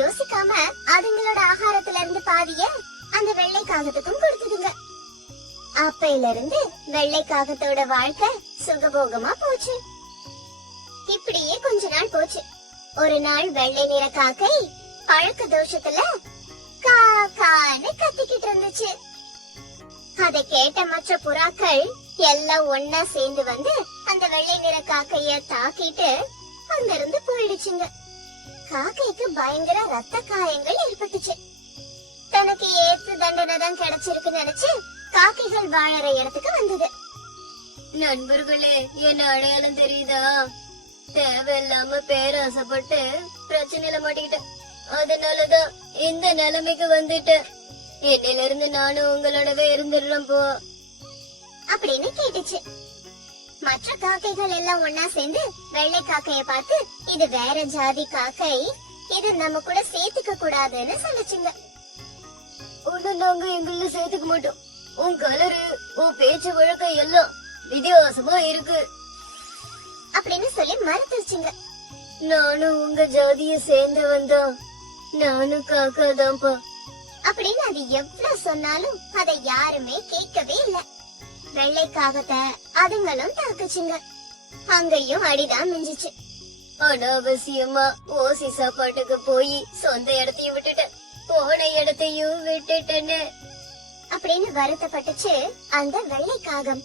யோசிக்காம அதுங்களோட ஆகாரத்துல இருந்து பாதிய அந்த வெள்ளை காகத்துக்கும் கொடுத்ததுங்க. அப்பையில இருந்து வெள்ளை காகத்தோட வாழ்க்கை சுகபோகமா போச்சு. இப்படியே கொஞ்ச நாள் போச்சு. ஒரு நாள் வெள்ளை நிற காக்கை பழக்க தோஷத்துல காக்கான்னு கத்திக்கிட்டு இருந்துச்சு. அதை கேட்ட மற்ற புறாக்கள் எல்லாம் ஒன்னா சேர்ந்து வந்து அந்த வெள்ளை நிற காக்கைய தாக்கிட்டு அங்கிருந்து போயிடுச்சுங்க. காக்கைக்கு பயங்கர ரத்த காயங்கள் ஏற்பட்டுச்சு. தனக்கு ஏற்ற தண்டனை தான் கிடைச்சிருக்கு நினைச்சு காக்கைகள் வாழற இடத்துக்கு வந்தது. நண்பர்களே, என்ன அடையாளம் தெரியுதா? தேவையில்லாம பேராசைப்பட்டு பிரச்சனையில மாட்டிக்கிட்டேன். அதனாலதான் இந்த நிலைமைக்கு வந்துட்டேன். என்னையில இருந்து நானும் உங்களோடவே இருந்துடுறேன் போ அப்படின்னு கேட்டுச்சு. மற்ற காக்கைகள் எல்லாம் ஒன்னா சேர்ந்து வெள்ளை காக்கைய பார்த்து, இது வேற ஜாதி காக்கை, இது நம்ம கூட சேர்த்துக்க கூடாதுன்னு சொல்லுச்சுங்க. உன்னை நாங்க எங்கள சேர்த்துக்க மாட்டோம். உன் கலரு, உன் பேச்சு வழக்கம் எல்லாம் வித்தியாசமா இருக்கு அப்படின்னு சொல்லி மறுத்துருச்சுங்க. நானும் உங்க ஜாதிய சேர்ந்தவன் தான். நானும் காக்கா தான்ப்பா அப்படின்னு அது எவ்வளவு சொன்னாலும் அதை யாருமே கேட்கவே இல்ல. வெள்ளை காகத்தை அதுங்களும் தாக்குச்சுங்க. அங்கேயும் அடிதான் மிஞ்சிச்சு. அனாவசியமா ஓசி சாப்பாட்டுக்கு போய் சொந்த இடத்தையும் விட்டுட்டேன், போன இடத்தையும் விட்டுட்டேன்னு அப்படின்னு வருத்தப்பட்டுச்சு அந்த வெள்ளை காகம்.